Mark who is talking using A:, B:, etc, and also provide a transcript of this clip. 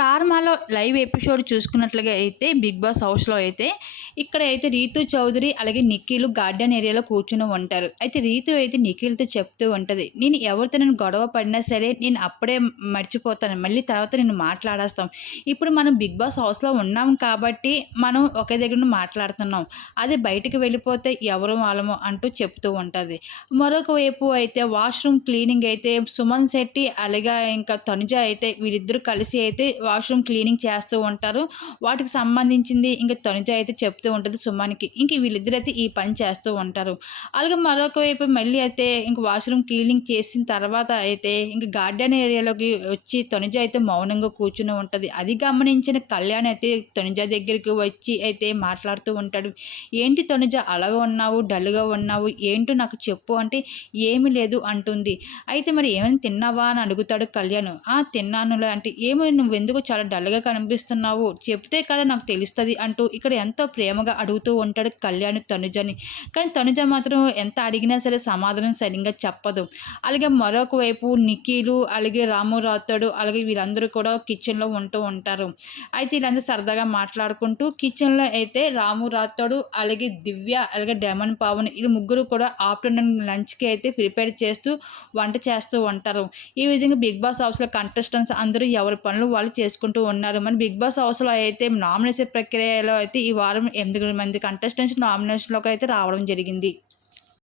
A: Star మాలో live episode చూసుకున్నట్లుగా అయితే big boss హౌస్లో అయితే ఇక్కడ అయితే రీతు చౌదరి అలాగే నిఖిల్ గార్డెన్ ఏరియాలో కూర్చుని ఉంటారు. అయితే రీతు అయితే నిఖిల్తో చెప్తూ ఉంటుంది నేను ఎవరితో నేను గొడవ పడినా సరే నేను అప్పుడే మర్చిపోతాను మళ్ళీ తర్వాత నేను మాట్లాడేస్తాం. ఇప్పుడు మనం బిగ్ బాస్ హౌస్లో ఉన్నాం కాబట్టి మనం ఒకే దగ్గర మాట్లాడుతున్నాం. అది బయటికి వెళ్ళిపోతే ఎవరు వాళ్ళము అంటూ చెప్తూ ఉంటుంది. మరొక వైపు అయితే వాష్రూమ్ క్లీనింగ్ అయితే సుమన్ శెట్టి అలాగే ఇంకా తనుజ అయితే వీరిద్దరూ కలిసి అయితే వాష్రూమ్ క్లీనింగ్ చేస్తూ ఉంటారు. వాటికి సంబంధించింది ఇంకా తనుజ అయితే చెప్తూ ఉంటుంది సుమానికి. ఇంక వీళ్ళిద్దరు అయితే ఈ పని చేస్తూ ఉంటారు. అలాగే మరొక వైపు మళ్ళీ అయితే ఇంక వాష్రూమ్ క్లీనింగ్ చేసిన తర్వాత అయితే ఇంక గార్డెన్ ఏరియాలోకి వచ్చి తనుజ అయితే మౌనంగా కూర్చుని ఉంటుంది. అది గమనించిన కళ్యాణ్ అయితే తనుజ దగ్గరికి వచ్చి అయితే మాట్లాడుతూ ఉంటాడు. ఏంటి తనుజ అలాగ ఉన్నావు? డల్గా ఉన్నావు? ఏంటో నాకు చెప్పు అంటే ఏమీ లేదు అంటుంది. అయితే మరి ఏమైనా తిన్నావా? అని అడుగుతాడు కళ్యాణ్. ఆ తిన్నానులే అంటే ఏమో నువ్వు ఎందుకు చాలా డల్గా కనిపిస్తున్నావు? చెప్తే కదా నాకు తెలుస్తుంది అంటూ ఇక్కడ ఎంతో ప్రేమగా అడుగుతూ ఉంటాడు కళ్యాణ్ తనుజని. కానీ తనుజ మాత్రం ఎంత అడిగినా సరే సమాధానం సరిగ్గా చెప్పదు. అలాగే మరొక వైపు నిఖీలు అలాగే రాము రాతోడు అలాగే వీళ్ళందరూ కూడా కిచెన్లో ఉంటూ ఉంటారు. అయితే వీళ్ళందరూ సరదాగా మాట్లాడుకుంటూ కిచెన్లో అయితే రాము రాతోడు అలాగే దివ్య అలాగే డెమన్ పావన్ వీళ్ళు ముగ్గురు కూడా ఆఫ్టర్నూన్ లంచ్కి అయితే ప్రిపేర్ చేస్తూ వంట చేస్తూ ఉంటారు. ఈ విధంగా బిగ్ బాస్ హౌస్లో కంటెస్టెంట్స్ అందరూ ఎవరి పనులు వాళ్ళు చేసుకుంటూ ఉన్నారు. మన బిగ్ బాస్ హౌస్లో అయితే నామినేషన్ ప్రక్రియలో అయితే ఈ వారం ఎనిమిది మంది కంటెస్టెంట్స్ నామినేషన్లోకి అయితే రావడం జరిగింది.